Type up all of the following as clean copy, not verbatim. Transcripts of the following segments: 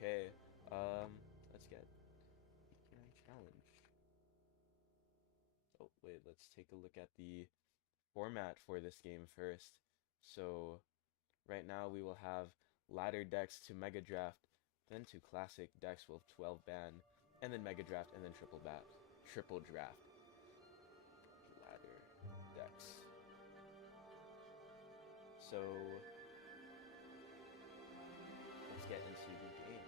Okay. Let's get beginner challenge. Oh, wait, let's take a look at the format for this game first. So, right now we will have ladder decks to Mega Draft, then to classic decks with 12 ban, and then Mega Draft, and then triple draft. Ladder decks. So, let's get into the game.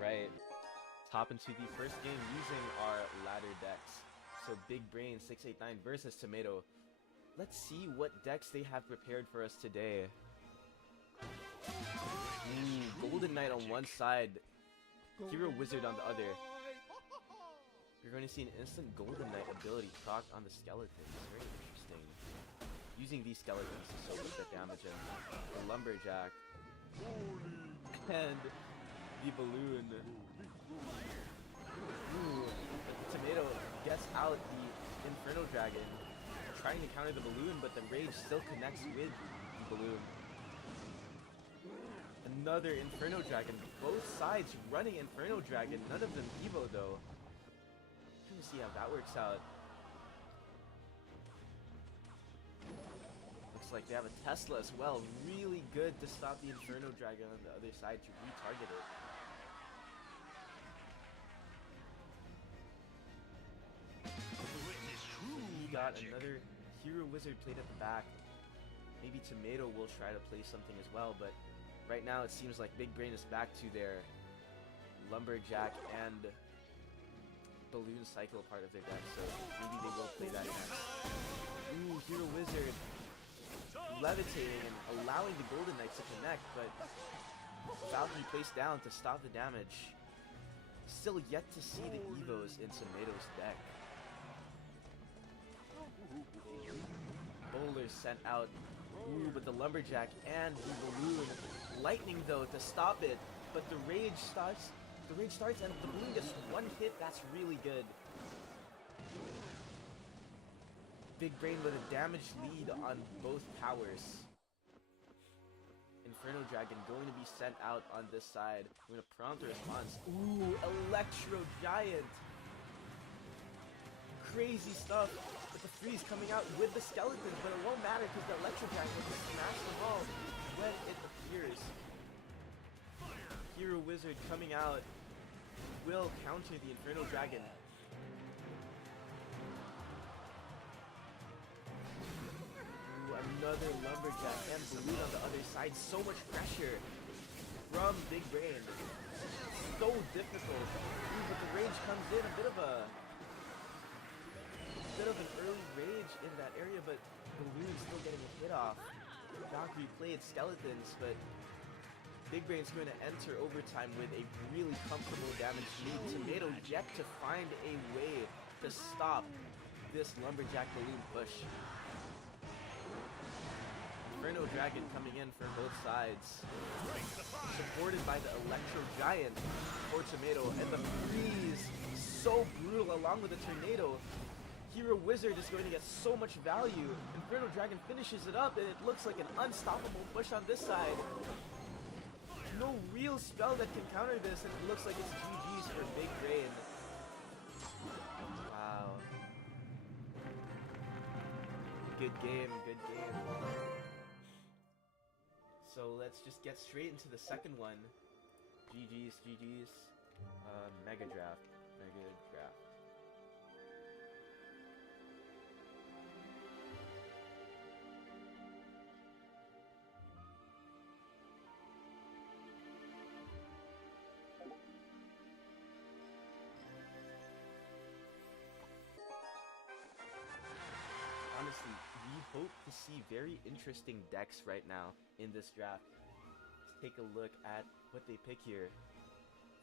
Alright, top into the first game using our ladder decks. So BigBrain689 versus Tomato. Let's see what decks they have prepared for us today. Golden Knight on one side, Hero Wizard on the other. You're going to see an instant Golden Knight ability proc on the skeletons. Very interesting. Using these skeletons to soak up the damage and the Lumberjack. And the balloon. Tomato gets out the Inferno Dragon, trying to counter the balloon, but the rage still connects with the balloon. Another Inferno Dragon. Both sides running Inferno Dragon. None of them Evo though. Trying to see how that works out. Looks like they have a Tesla as well. Really good to stop the Inferno Dragon on the other side to retarget it. So we got another Hero Wizard played at the back. Maybe Tomato will try to play something as well, but right now it seems like Big Brain is back to their Lumberjack and Balloon Cycle part of their deck, so maybe they will play that next. Ooh, Hero Wizard levitating and allowing the Golden Knights to connect, but Falcon placed down to stop the damage. Still yet to see the Evos in Tomato's deck. Bowler sent out. Ooh, but the Lumberjack and the Balloon. Lightning though to stop it, but the Rage starts. The Rage starts and the Balloon gets one hit. That's really good. Big Brain with a damage lead on both powers. Inferno Dragon going to be sent out on this side. We're going to prompt a response. Ooh, Electro Giant. Crazy stuff. But the freeze coming out with the skeletons, but it won't matter because the Electro Giant will just smash the ball when it appears. Hero Wizard coming out will counter the Inferno Dragon. Another Lumberjack and Balloon on the other side. So much pressure from Big Brain. So difficult. Ooh, but the rage comes in. A bit of an early rage in that area, but Balloon's still getting a hit off. Valkyrie played Skeletons, but Big Brain's going to enter overtime with a really comfortable damage lead. Tomato yet to find a way to stop this Lumberjack Balloon push. Inferno Dragon coming in for both sides. Supported by the Electro Giant for Tomato. And the freeze, so brutal along with the Tornado. Hero Wizard is going to get so much value. Inferno Dragon finishes it up and it looks like an unstoppable push on this side. No real spell that can counter this and it looks like it's GG's for Big Brain. Wow. Good game, good game. So let's just get straight into the second one. GG's. Mega Draft. honestly, we hope to see very interesting decks right now in this draft. Let's take a look at what they pick here.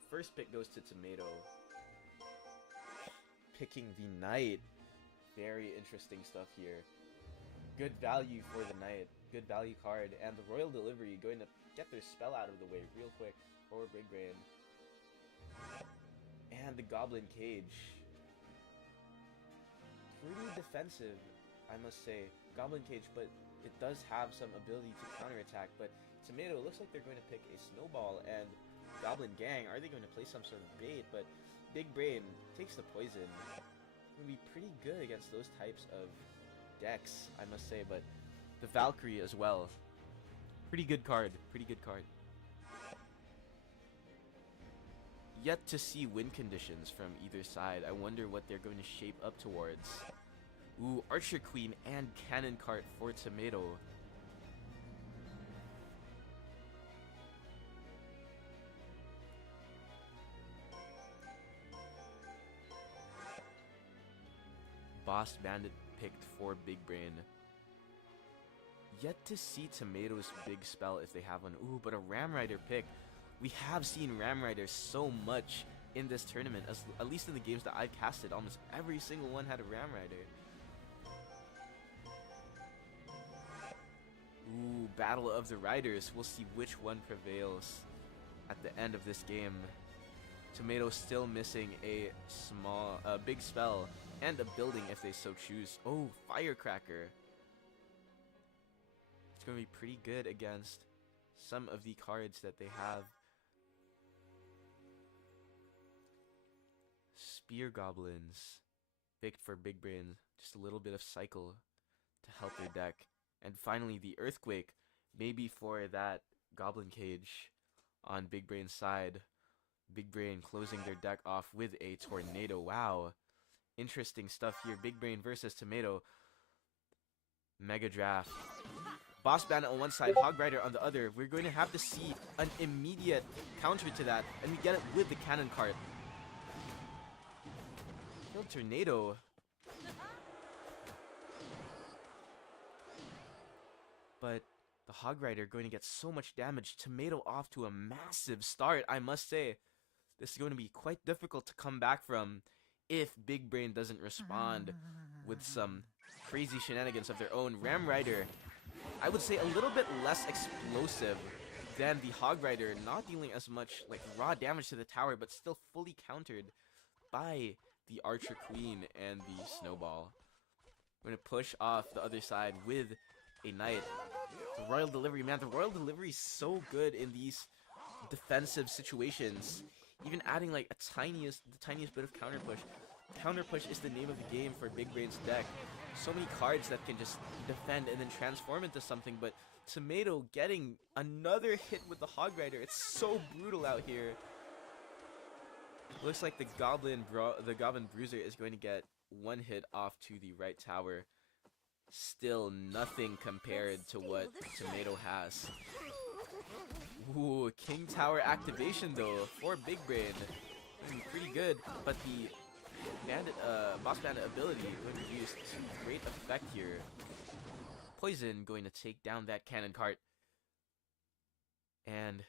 First pick goes to Tomato. Picking the Knight. Very interesting stuff here. Good value for the Knight. Good value card. And the Royal Delivery going to get their spell out of the way real quick for Big Brain. And the Goblin Cage. Pretty defensive, I must say. Goblin Cage, but it does have some ability to counterattack. But Tomato, looks like they're going to pick a Snowball. And Goblin Gang, are they going to play some sort of bait? But Big Brain takes the poison. Would be pretty good against those types of decks, I must say. But the Valkyrie as well. Pretty good card. Pretty good card. Yet to see win conditions from either side. I wonder what they're going to shape up towards. Ooh, Archer Queen and Cannon Cart for Tomato. Boss Bandit picked for Big Brain. Yet to see Tomato's big spell if they have one. Ooh, but a Ram Rider pick. We have seen Ram Rider so much in this tournament, at least in the games that I've casted. Almost every single one had a Ram Rider. Ooh, Battle of the Riders. We'll see which one prevails at the end of this game. Tomato still missing a big spell and a building if they so choose. Oh, Firecracker. It's going to be pretty good against some of the cards that they have. Spear Goblins. Picked for Big Brain. Just a little bit of cycle to help their deck. And finally, the Earthquake. Maybe for that Goblin Cage on Big Brain's side. Big Brain closing their deck off with a Tornado. Wow. Interesting stuff here. Big Brain versus Tomato. Mega Draft. Boss Bandit on one side, Hog Rider on the other. We're going to have to see an immediate counter to that. And we get it with the Cannon Cart. Kill Tornado. But the Hog Rider going to get so much damage. Tomato off to a massive start, I must say. This is going to be quite difficult to come back from if Big Brain doesn't respond with some crazy shenanigans of their own. Ram Rider, I would say a little bit less explosive than the Hog Rider, not dealing as much like raw damage to the tower, but still fully countered by the Archer Queen and the Snowball. We're going to push off the other side with a Knight. The Royal Delivery, man, the Royal Delivery is so good in these defensive situations. Even adding like the tiniest bit of counter push. Counter push is the name of the game for Big Brain's deck. So many cards that can just defend and then transform into something, but Tomato getting another hit with the Hog Rider. It's so brutal out here. Looks like the Goblin Bruiser is going to get one hit off to the right tower. Still nothing compared to what Tomato has. Ooh, King Tower activation though for Big Brain. Pretty good, but the Boss Bandit ability going to use to great effect here. Poison going to take down that Cannon Cart. And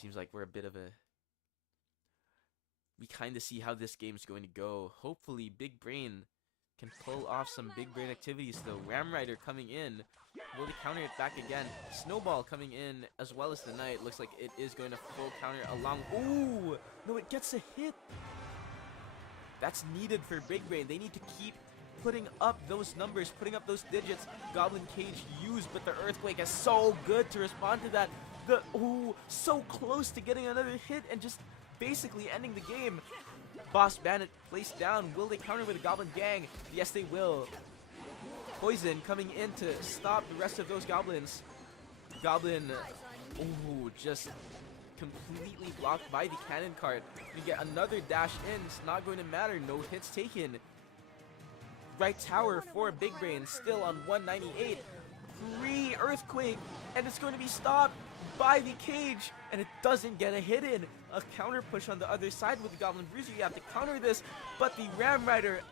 seems like we're a bit of a... We kind of see how this game's going to go. Hopefully Big Brain can pull off some Big Brain activities though. Ram Rider coming in. Will they counter it back again? Snowball coming in as well as the Knight. Looks like it is going to full counter along. Ooh! No, it gets a hit! That's needed for Big Brain. They need to keep putting up those numbers, putting up those digits. Goblin Cage used, but the Earthquake is so good to respond to that. Ooh, so close to getting another hit and just basically ending the game. Boss Bandit placed down. Will they counter with a Goblin Gang? Yes, they will. Poison coming in to stop the rest of those goblins. Goblin, ooh, just completely blocked by the Cannon Cart. We get another dash in. It's not going to matter. No hits taken. Right tower for Big Brain, still on 198. Earthquake, and it's going to be stopped by the cage, and it doesn't get a hit in. A counter push on the other side with the Goblin Bruiser. You have to counter this, but the Ram Rider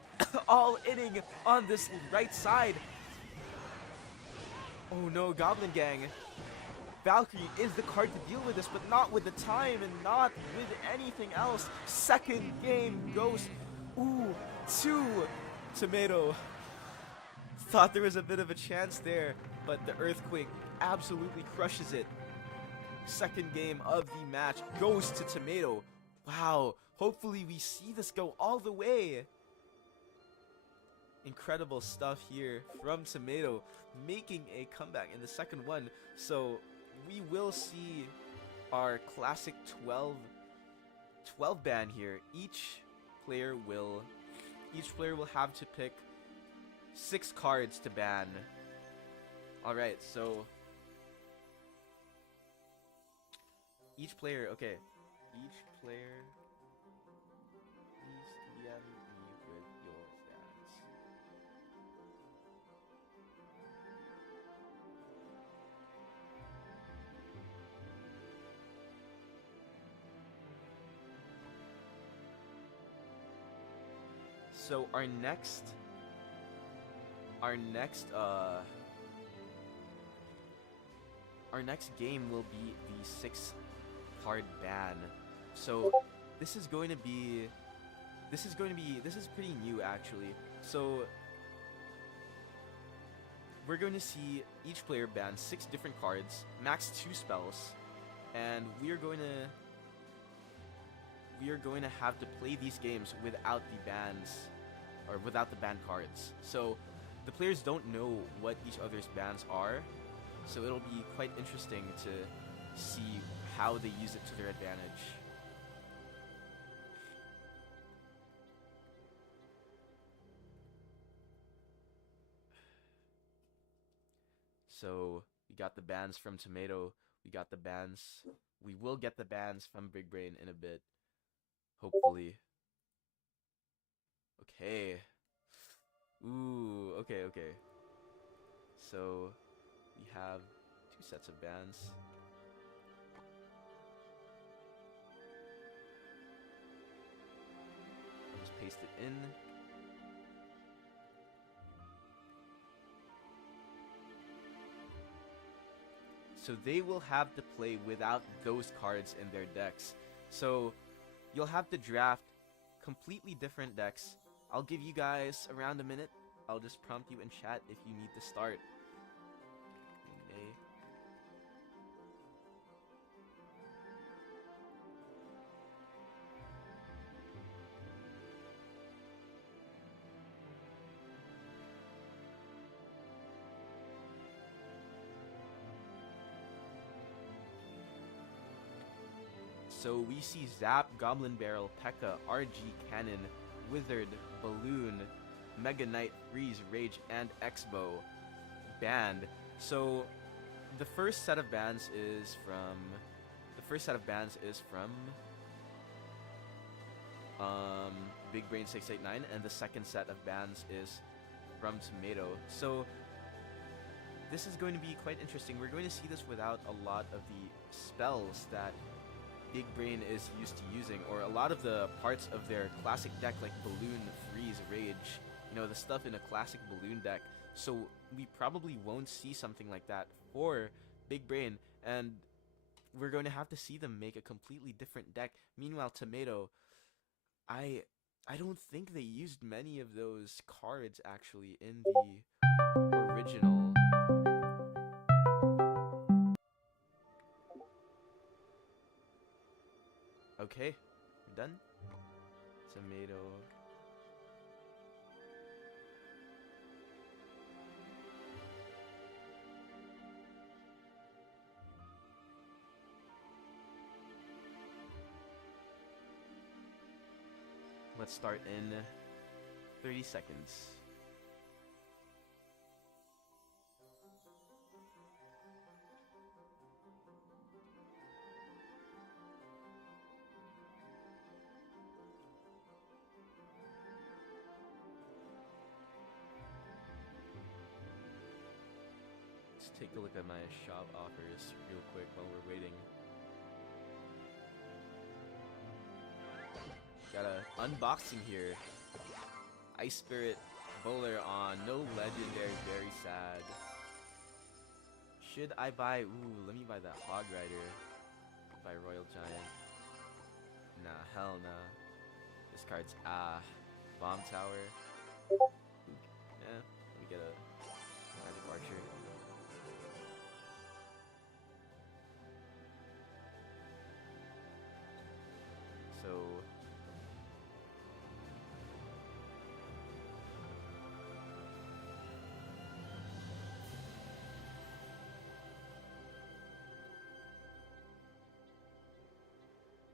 all inning on this right side. Oh no, Goblin Gang. Valkyrie is the card to deal with this, but not with the time and not with anything else. Second game goes, to Tomato. Thought there was a bit of a chance there, but the Earthquake absolutely crushes it. Second game of the match goes to Tomato. Wow, hopefully we see this go all the way. Incredible stuff here from Tomato, making a comeback in the second one. So we will see our classic 12 ban here. Each player will have to pick 6 cards to ban. Alright, so each player, okay. Each player, please DM me with your bans. So our next game will be the 6 card ban. So this is pretty new actually. So we're going to see each player ban 6 different cards, max 2 spells, and we are going to have to play these games without the bans, or without the ban cards. So the players don't know what each other's bans are, so it'll be quite interesting to see how they use it to their advantage. So we got the bans from Tomato, we got the bans, we will get the bans from Big Brain in a bit, hopefully. Okay. Ooh, okay. So we have 2 sets of bans. I'll just paste it in. So they will have to play without those cards in their decks. So you'll have to draft completely different decks. I'll give you guys around a minute. I'll just prompt you in chat if you need to start. Okay. So we see Zap, Goblin Barrel, P.E.K.K.A, RG Cannon, Wizard, Balloon, Mega Knight, Freeze, Rage, and X-Bow banned. So the first set of bans is from BigBrain689, and the second set of bans is from Tomato. So this is going to be quite interesting. We're going to see this without a lot of the spells that Big Brain is used to using, or a lot of the parts of their classic deck, like Balloon, Freeze, Rage, you know, the stuff in a classic Balloon deck. So we probably won't see something like that for Big Brain, and we're going to have to see them make a completely different deck. Meanwhile, Tomato, I don't think they used many of those cards actually in the original. Okay, done. Tomato. Let's start in 30 seconds. Let's take a look at my shop offers real quick while we're waiting. Got a unboxing here. Ice Spirit Bowler on. No legendary, very sad. Should I buy... Ooh, let me buy that Hog Rider. Buy Royal Giant. Nah, hell nah. This card's... Bomb Tower. Yeah, let me get a Magic Archer. So...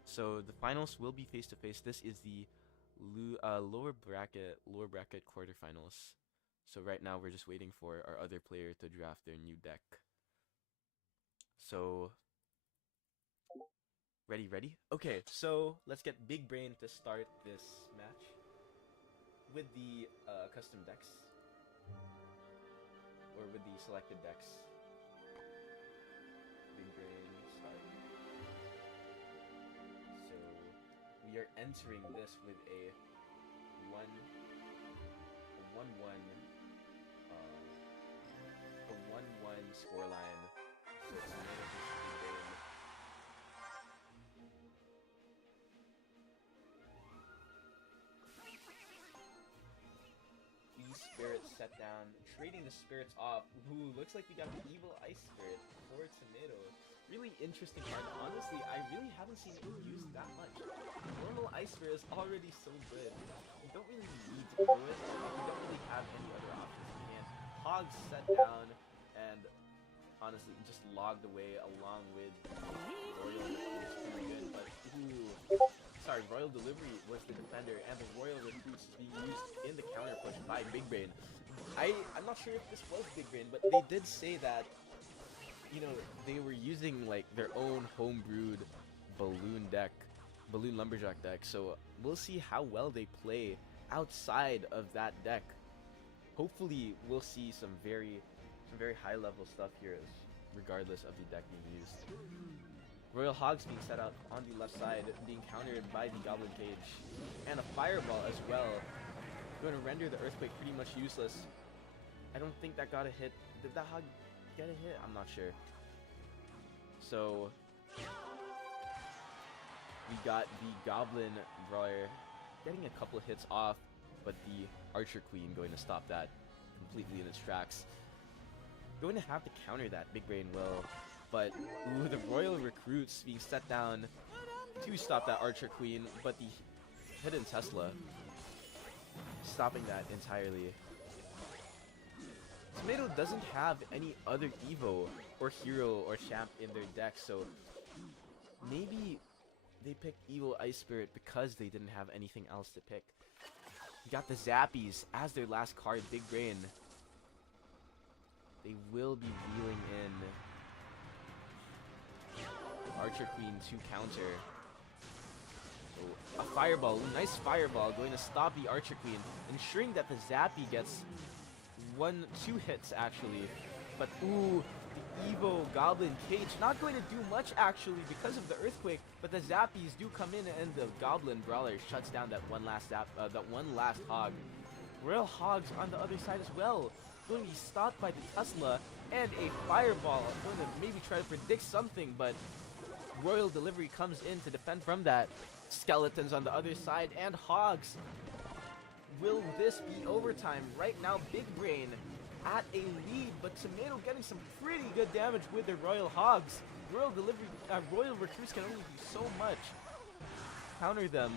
So the finals will be face to face. This is the lower bracket quarterfinals. So right now we're just waiting for our other player to draft their new deck. So ready? Okay, so let's get Big Brain to start this match with the custom decks, or with the selected decks. Big Brain start. So we are entering this with a 1-1 scoreline. So it's Tomato versus Big Brain. Spirit set down, trading the spirits off. Ooh, looks like we got the Evil Ice Spirit for Tomato. Really interesting card. Honestly, I really haven't seen it used that much. Normal Ice Spirit is already so good. You don't really need to do it. You don't really have any other options in hand. Hog set down, and honestly, just logged away along with Royal, which is pretty good. But sorry, Royal Delivery was the defender, and the Royal Recruits is being used in the counter push by Big Brain. I'm not sure if this was Big Brain, but they did say that, you know, they were using like their own homebrewed balloon lumberjack deck. So we'll see how well they play outside of that deck. Hopefully, we'll see some very high level stuff here, regardless of the deck being used. Royal Hogs being set out on the left side, being countered by the Goblin Cage. And a Fireball as well. Going to render the Earthquake pretty much useless. I don't think that got a hit. Did that Hog get a hit? I'm not sure. So we got the Goblin Brawler getting a couple of hits off, but the Archer Queen going to stop that completely in its tracks. Going to have to counter that, Big Brain will. But, ooh, the Royal Recruits being set down to stop that Archer Queen, but the Hidden Tesla stopping that entirely. Tomato doesn't have any other Evo or Hero or Champ in their deck, so maybe they picked Evil Ice Spirit because they didn't have anything else to pick. You got the Zappies as their last card, Big Brain. They will be wheeling in Archer Queen to counter. So a Fireball, nice Fireball going to stop the Archer Queen, ensuring that the Zappy gets 2 hits actually. But ooh, the Evo Goblin Cage not going to do much actually because of the Earthquake, but the Zappies do come in and the Goblin Brawler shuts down that one last Hog. Royal Hogs on the other side as well, going to be stopped by the Tesla and a Fireball. Going to maybe try to predict something, but Royal Delivery comes in to defend from that. Skeletons on the other side and Hogs. Will this be overtime? Right now, Big Brain at a lead, but Tomato getting some pretty good damage with their Royal Hogs. Royal Recruits can only do so much. Counter them.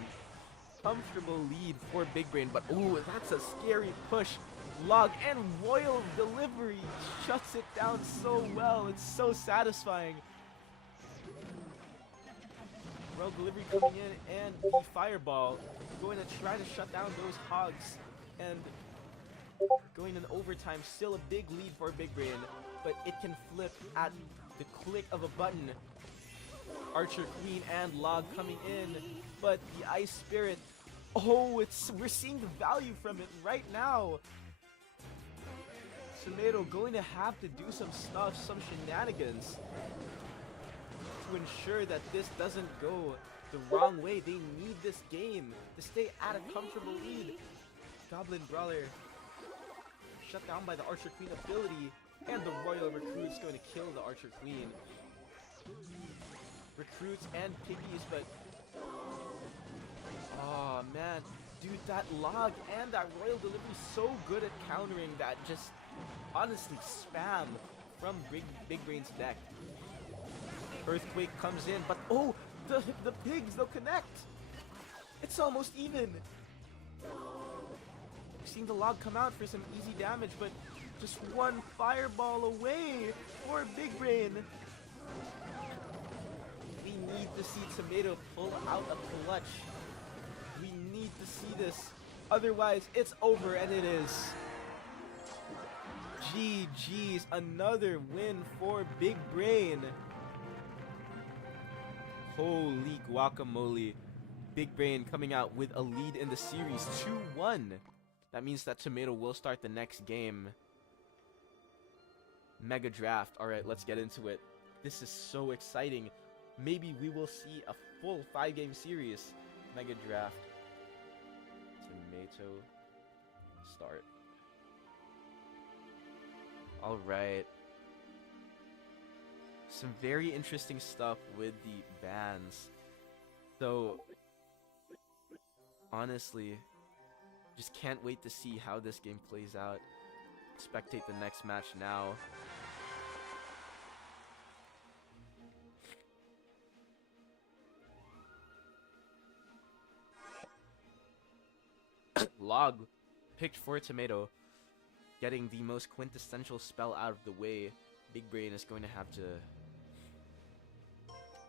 Comfortable lead for Big Brain, but ooh, that's a scary push. Log and Royal Delivery shuts it down so well. It's so satisfying. Royal Delivery coming in and the Fireball going to try to shut down those Hogs, and going in overtime. Still a big lead for Big Brain, but it can flip at the click of a button. Archer Queen and Log coming in, but the Ice Spirit, oh, we're seeing the value from it right now. Tomato going to have to do some stuff, some shenanigans to ensure that this doesn't go the wrong way. They need this game to stay at a comfortable lead. Goblin Brawler shut down by the Archer Queen ability, and the Royal Recruit's going to kill the Archer Queen. Recruits and piggies, but oh man, dude, that log and that Royal Delivery so good at countering that just honestly spam from Big Brain's deck. Earthquake comes in, but oh, the pigs, they'll connect. It's almost even. We've seen the log come out for some easy damage, but just one fireball away for Big Brain. We need to see Tomato pull out a clutch. We need to see this. Otherwise, it's over, and it is. GG's, another win for Big Brain. Holy guacamole. Big Brain coming out with a lead in the series, 2-1. That means that Tomato will start the next game. Mega Draft. Alright, let's get into it. This is so exciting. Maybe we will see a full 5-game series. Mega Draft. Tomato. Start. Alright. Some very interesting stuff with the bans. So, honestly, just can't wait to see how this game plays out. Spectate the next match now. Log picked for Tomato, getting the most quintessential spell out of the way. Big Brain is going to have to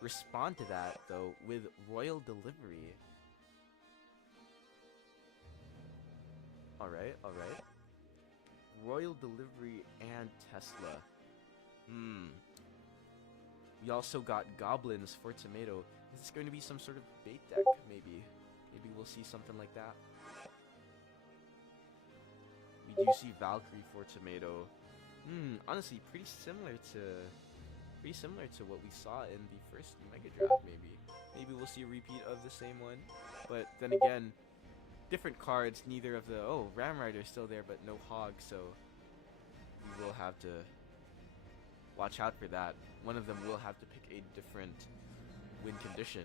respond to that, though, with Royal Delivery. Alright, alright. Royal Delivery and Tesla. We also got Goblins for Tomato. Is this going to be some sort of bait deck, maybe? Maybe we'll see something like that. We do see Valkyrie for Tomato. Honestly, pretty similar to what we saw in the first Mega Draft, maybe. Maybe we'll see a repeat of the same one. But then again, different cards, neither of the... Oh, Ram Rider is still there, but no Hog, so we will have to watch out for that. One of them will have to pick a different win condition.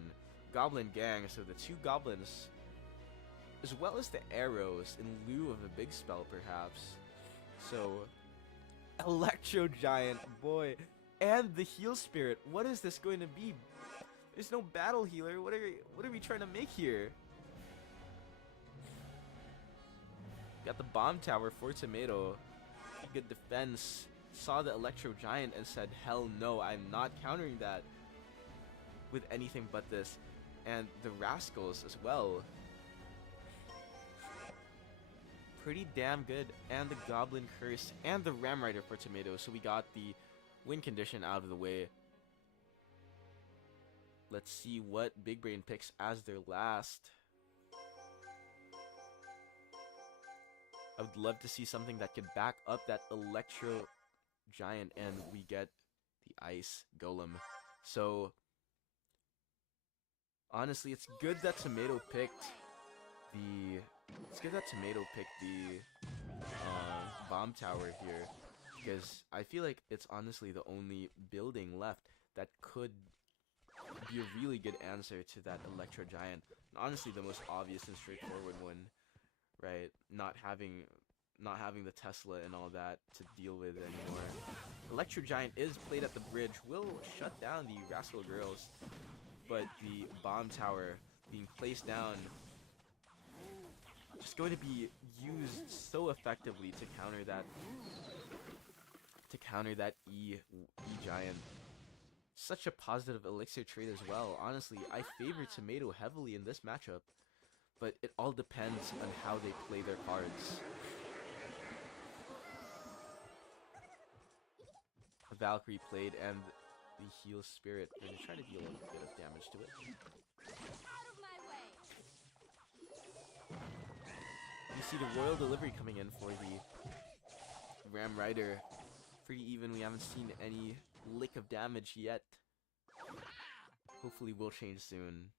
Goblin Gang, so the 2 goblins, as well as the arrows, in lieu of a big spell, perhaps. So, Electro Giant, boy, and the Heal Spirit. What is this going to be? There's no battle healer. What are we trying to make here? Got the Bomb Tower for Tomato. Good defense. Saw the Electro Giant and said, hell no, I'm not countering that with anything but this. And the Rascals as well. Pretty damn good. And the Goblin Curse and the Ram Rider for Tomato. So we got the win condition out of the way. Let's see what Big Brain picks as their last. I would love to see something that could back up that Electro Giant, and we get the Ice Golem. So, honestly, it's good that Tomato picked the... Bomb Tower here, because I feel like it's honestly the only building left that could be a really good answer to that Electro Giant. And honestly, the most obvious and straightforward one, right? Not having the Tesla and all that to deal with anymore. Electro Giant is played at the bridge, will shut down the Rascal Girls, but the Bomb Tower being placed down just going to be used so effectively to counter that E Giant. Such a positive elixir trade as well. Honestly, I favor Tomato heavily in this matchup, but it all depends on how they play their cards. Valkyrie played and the Heal Spirit, and they're trying to deal a bit of damage to it. You see the Royal Delivery coming in for the Ram Rider. Pretty even, we haven't seen any lick of damage yet. Hopefully will change soon.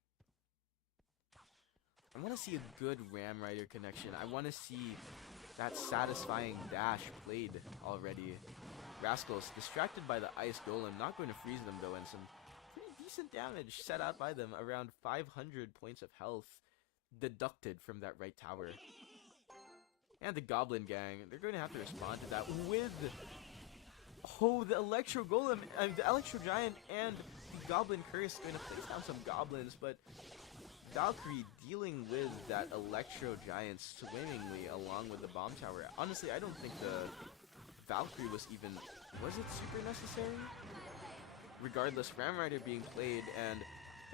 I want to see a good Ram Rider connection. I want to see that satisfying dash played already. Rascals distracted by the Ice Golem, not going to freeze them though, and some pretty decent damage set out by them. Around 500 points of health deducted from that right tower. And the Goblin Gang, they're going to have to respond to that with, oh, the Electro Golem, the Electro Giant, and the Goblin Curse going to place down some goblins, but Valkyrie dealing with that Electro Giant swimmingly along with the Bomb Tower. Honestly, I don't think the Valkyrie was it super necessary? Regardless, Ram Rider being played, and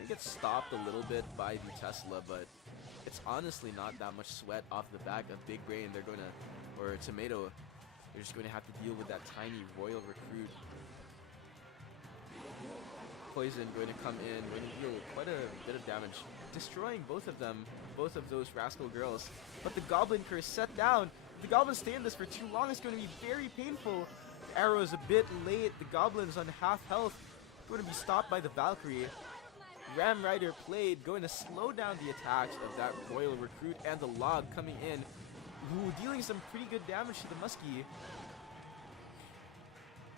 it gets stopped a little bit by the Tesla, but it's honestly not that much sweat off the back of Big Brain. They're going to, or Tomato, they're just going to have to deal with that tiny Royal Recruit. Poison going to come in, going to deal quite a bit of damage, destroying both of them, both of those Rascal girls. But the Goblin Curse set down. If the Goblins stay in this for too long, it's going to be very painful. The arrow is a bit late. The Goblins on half health going to be stopped by the Valkyrie. Ram Rider played, going to slow down the attacks of that Royal Recruit, and the Log coming in. Ooh, dealing some pretty good damage to the Muskie.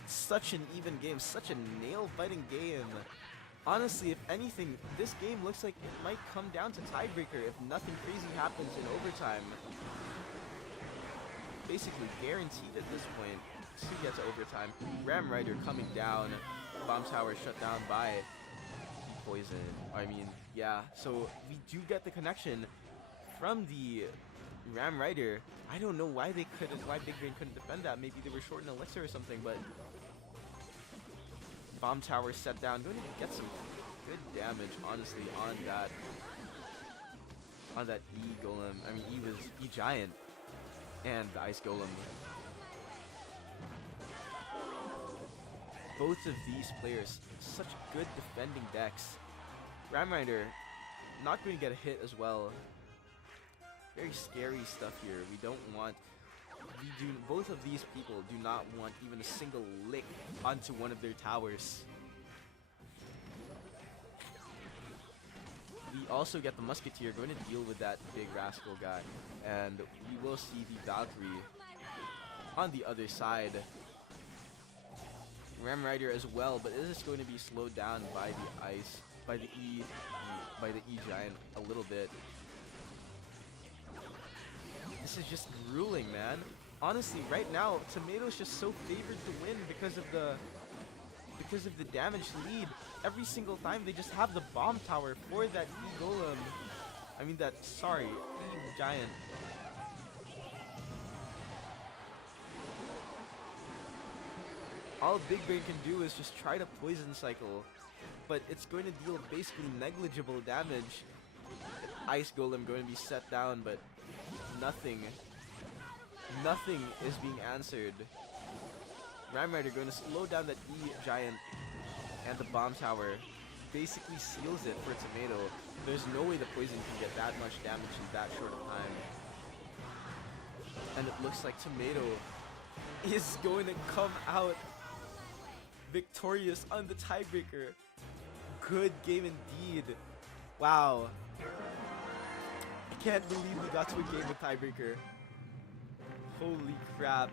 Such an even game, such a nail-biting game. Honestly, if anything, this game looks like it might come down to tiebreaker if nothing crazy happens in overtime. Basically guaranteed at this point to get to overtime. Ram Rider coming down. Bomb Tower shut down by Poison. I mean, yeah. So we do get the connection from the Ram Rider. I don't know why Big Brain couldn't defend that. Maybe they were short in elixir or something, but Bomb Tower set down. Going to get some good damage, honestly, on that E Golem. I mean, E Giant and the Ice Golem. Both of these players, such good defending decks. Ram Rider, not going to get a hit as well. Very scary stuff here. We don't want, both of these people do not want even a single lick onto one of their towers. We also get the Musketeer going to deal with that big Rascal guy. And we will see the Valkyrie on the other side. Ram Rider as well, but it is going to be slowed down by the E Giant a little bit. This is just grueling, man. Honestly, right now, Tomato's just so favored to win because of the damage lead. Every single time they just have the Bomb Tower for that E Golem. I mean E Giant. All Big Brain can do is just try to Poison Cycle, but it's going to deal basically negligible damage. Ice Golem going to be set down, but nothing is being answered. Ram Rider going to slow down that E Giant, and the Bomb Tower basically seals it for Tomato. There's no way the Poison can get that much damage in that short of time. And it looks like Tomato is going to come out victorious on the tiebreaker. Good game indeed. Wow. I can't believe we got to a game with tiebreaker. Holy crap.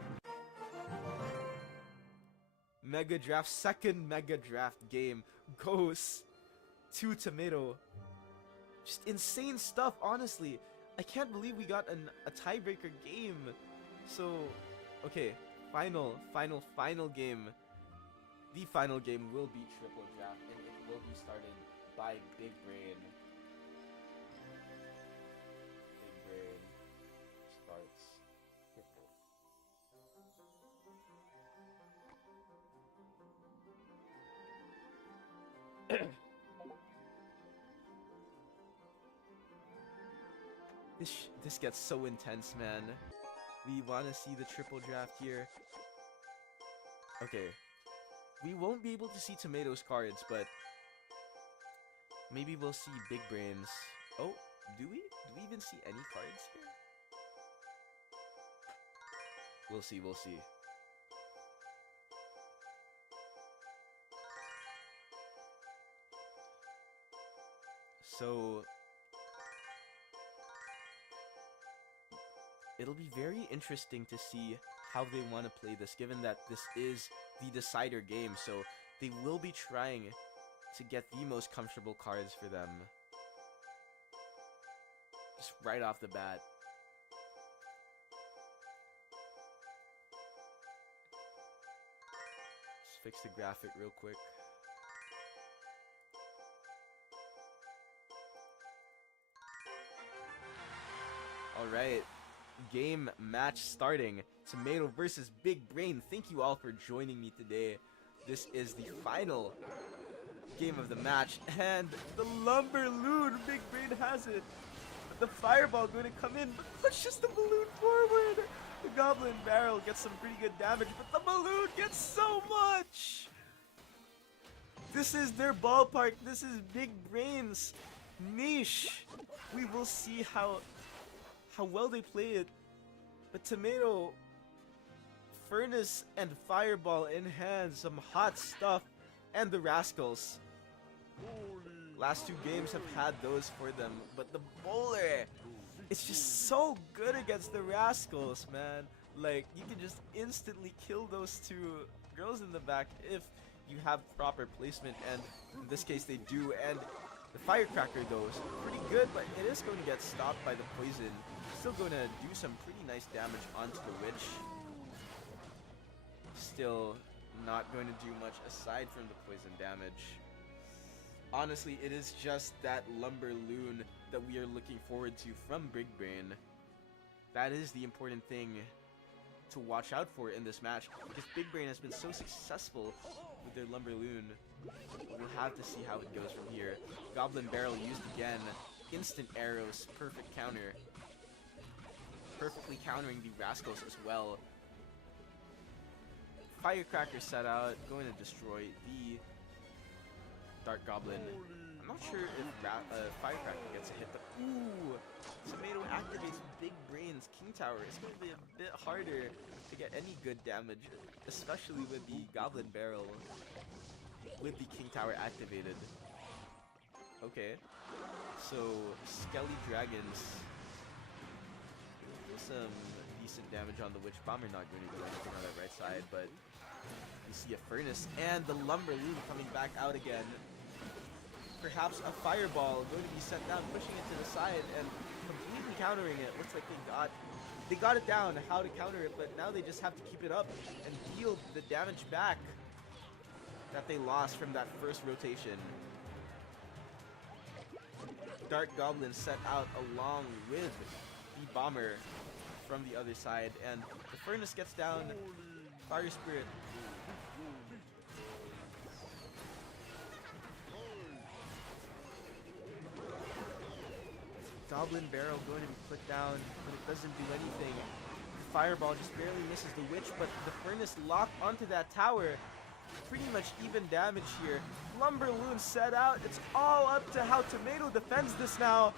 Mega Draft, second Mega Draft game goes to Tomato. Just insane stuff, honestly. I can't believe we got a tiebreaker game. So, okay, final game. The final game will be triple draft, and it will be started by Big Brain. Big Brain starts triple. This gets so intense, man. We want to see the triple draft here. Okay. We won't be able to see Tomato's cards, but maybe we'll see Big Brain's. Oh, do we? Do we even see any cards here? We'll see, we'll see. So, it'll be very interesting to see how they want to play this, given that this is the decider game, so they will be trying to get the most comfortable cards for them. Just right off the bat. Just fix the graphic real quick. Alright, game match starting. Tomato versus Big Brain. Thank you all for joining me today. This is the final game of the match, and the Lumber Loon, Big Brain has it. The Fireball going to come in, but pushes the balloon forward. The Goblin Barrel gets some pretty good damage, but the balloon gets so much. This is their ballpark. This is Big Brain's niche. We will see how well they play it. But Tomato, Furnace and Fireball in hand, some hot stuff, and the Rascals. Last two games have had those for them, but the Bowler, it's just so good against the Rascals, man. Like, you can just instantly kill those two girls in the back if you have proper placement, and in this case they do. And the Firecracker, though, is pretty good, but it is going to get stopped by the poison. Still going to do some pretty nice damage onto the Witch. Still not going to do much aside from the poison damage. Honestly, it is just that Lumber Loon that we are looking forward to from Big Brain. That is the important thing to watch out for in this match, because Big Brain has been so successful with their Lumber Loon. We'll have to see how it goes from here. Goblin Barrel used again. Instant arrows, perfect counter. Perfectly countering the Rascals as well. Firecracker set out, going to destroy the Dark Goblin. I'm not sure if Firecracker gets a hit, but ooh! Tomato activates Big Brain's King Tower. It's going to be a bit harder to get any good damage, especially with the Goblin Barrel with the King Tower activated. Okay, so Skelly Dragons. Some decent damage on the Witch Bomber, not going to do anything on that right side, but you see a Furnace and the Lumber Loon coming back out again. Perhaps a Fireball going to be sent down, pushing it to the side and completely countering it. Looks like they got it down how to counter it, but now they just have to keep it up and deal the damage back that they lost from that first rotation. Dark Goblin set out along with the Bomber from the other side, and the Furnace gets down. Fire Spirit. Goblin Barrel going to be put down, but it doesn't do anything. The Fireball just barely misses the Witch, but the Furnace locked onto that tower. Pretty much even damage here. Lumber Loon set out. It's all up to how Tomato defends this now.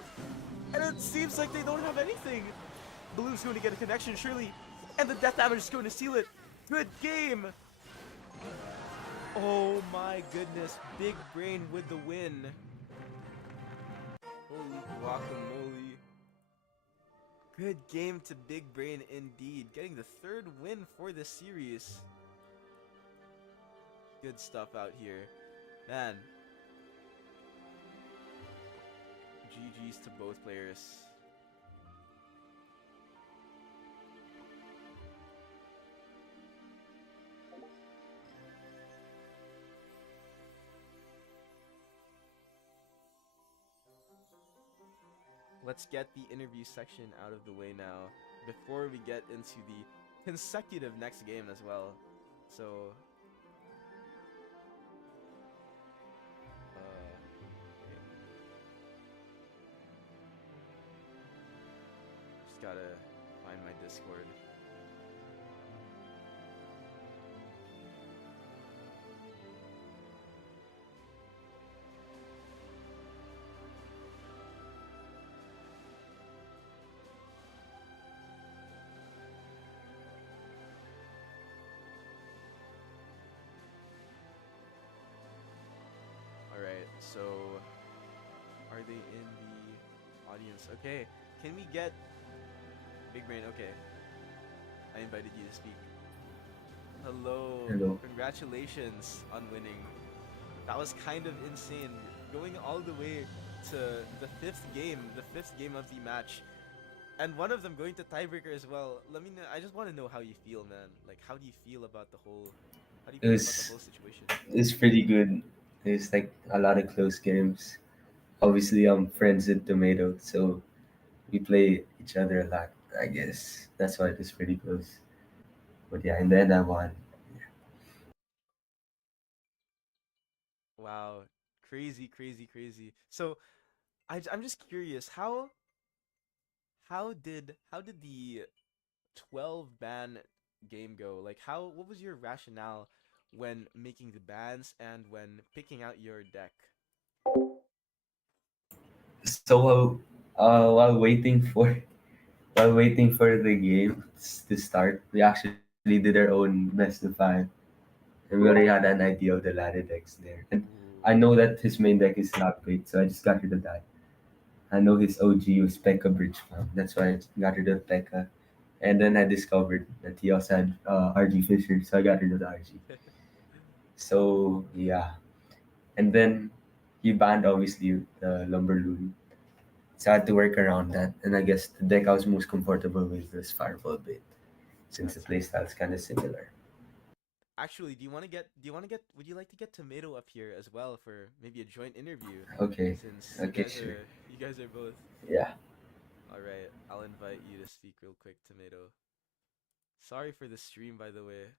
And it seems like they don't have anything. Balloon's going to get a connection, surely. And the death damage is going to seal it. Good game. Oh my goodness. Big Brain with the win. Holy guacamole. Good game to Big Brain indeed. Getting the third win for the series. Good stuff out here. Man. GG's to both players. Let's get the interview section out of the way now before we get into the consecutive next game as well. So okay. Just gotta find my Discord. Alright, so are they in the audience? Okay, can we get Big Brain, okay. I invited you to speak. Hello. Hello. Congratulations on winning. That was kind of insane. Going all the way to the fifth game of the match, and one of them going to tiebreaker as well. Let me know. I just want to know how you feel, man. Like, how do you feel about the whole? How do you It feel about the was whole situation? it's pretty good. There's like a lot of close games. Obviously, I'm friends with Tomato, so we play each other a lot. I guess that's why it was pretty close. But yeah, in the end, I won. Wow, crazy, crazy, crazy. So I'm just curious, how did the 12 ban game go? Like, what was your rationale when making the bans and when picking out your deck? So while waiting for the game to start, we actually did our own best of five, and we already had an idea of the ladder decks there. And I Ooh. know that his main deck is not great, so I just got rid of that. I know his OG was Pekka Bridge Farm. That's why I got rid of Pekka. And then I discovered that he also had RG Fisher, so I got rid of the RG. So yeah, and then he banned obviously the Lumberloon. So I had to work around that. And I guess the deck I was most comfortable with was Fireball Bait, since the That's good. playstyle is kind of similar. Actually, would you like to get Tomato up here as well for maybe a joint interview? Okay, Since okay, sure. you guys are both. Yeah, All right, I'll invite you to speak real quick, Tomato. Sorry for the stream, by the way.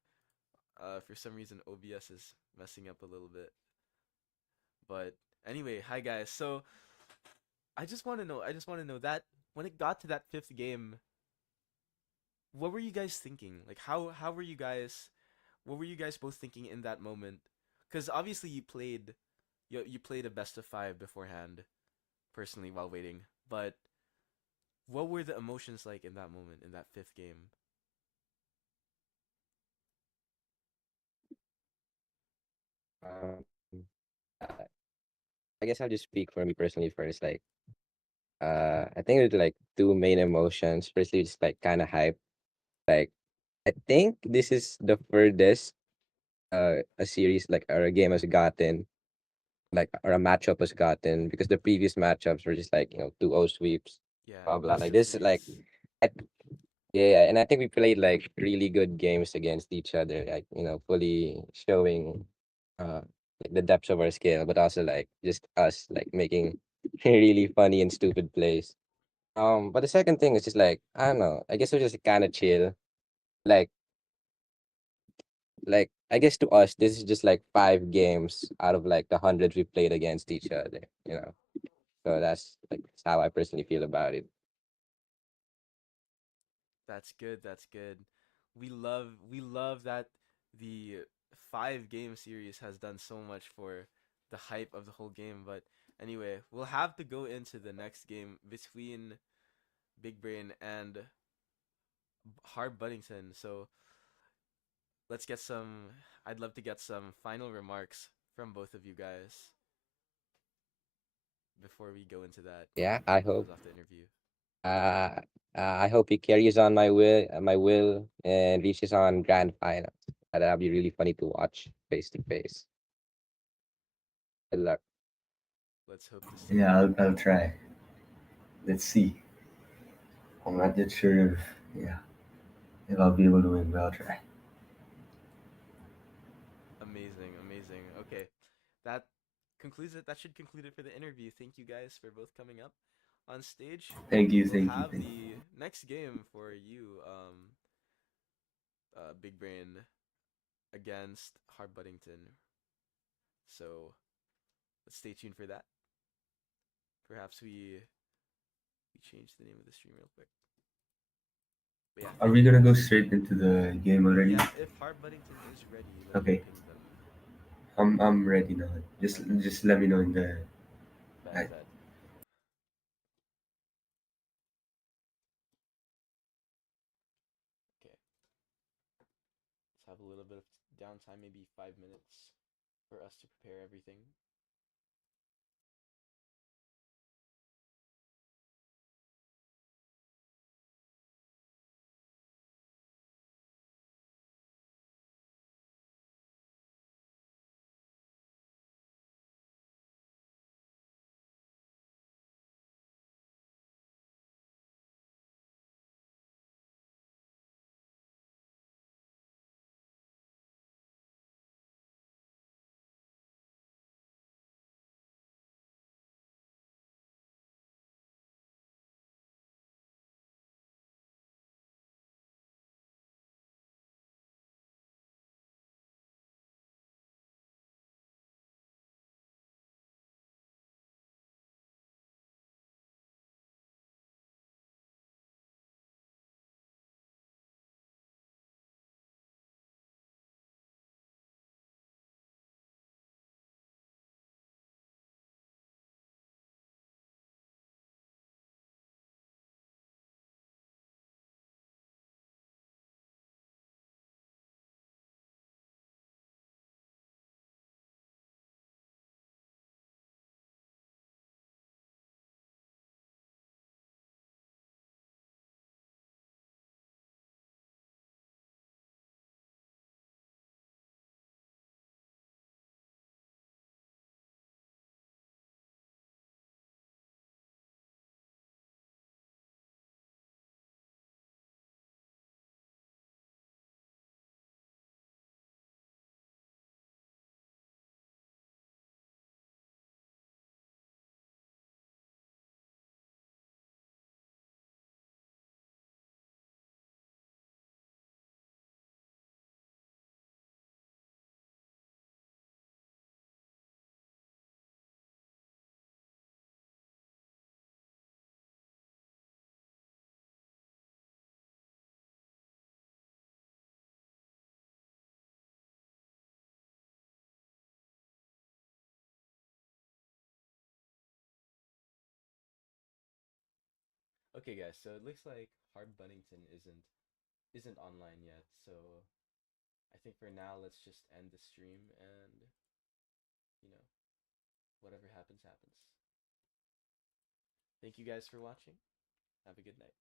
For some reason, OBS is messing up a little bit. But anyway, hi guys. So I just want to know that when it got to that fifth game, what were you guys thinking? Like, how were you guys? What were you guys both thinking in that moment? Because obviously you played a best of five beforehand, personally while waiting. But what were the emotions like in that moment in that fifth game? Uh, I guess I'll just speak for me personally first. I think there's like two main emotions. Firstly, it's like kind of hype. Like, I think this is the furthest a series like or a game has gotten, like or a matchup has gotten because the previous matchups were just like 2-0 sweeps, Yeah, blah blah. best Like of this, like threes. I, yeah, and I think we played like really good games against each other, like fully showing uh like the depths of our skill, but also like just us like making really funny and stupid plays. But the second thing is just like I don't know. I guess it was just kind of chill. Like I guess to us, this is just like 5 games out of like the hundreds we played against each other. So that's how I personally feel about it. That's good. That's good. We love that the 5 game series has done so much for the hype of the whole game. But anyway, we'll have to go into the next game between Big Brain and Harb Buddington. So let's get some. I'd love to get some final remarks from both of you guys before we go into that Yeah, and close off the interview. uh, I hope he carries on my will and reaches on grand finals. That'll be really funny to watch face to face. Good luck. Let's hope to see yeah, that. I'll try. Let's see. I'm not yet sure if I'll be able to win, but I'll try. Amazing, amazing. Okay, that concludes it. That should conclude it for the interview. Thank you guys for both coming up on stage. Thank you, We'll thank you, have thank you. the next game for you, Big Brain against Hard Buddington. So let's stay tuned for that. Perhaps we change the name of the stream real quick. But yeah, Are thank we you gonna go guys. straight into the game already? Yeah, if Hard Buddington is ready, let me Okay, ping them. I'm ready now. Okay, Just let me know in the. bet Right. bet. Okay, let's have a little bit of downtime, maybe 5 minutes, for us to prepare everything. Okay, guys, so it looks like Harb Bunnington isn't online yet, so I think for now let's just end the stream and you know, whatever happens happens. Thank you guys for watching. Have a good night.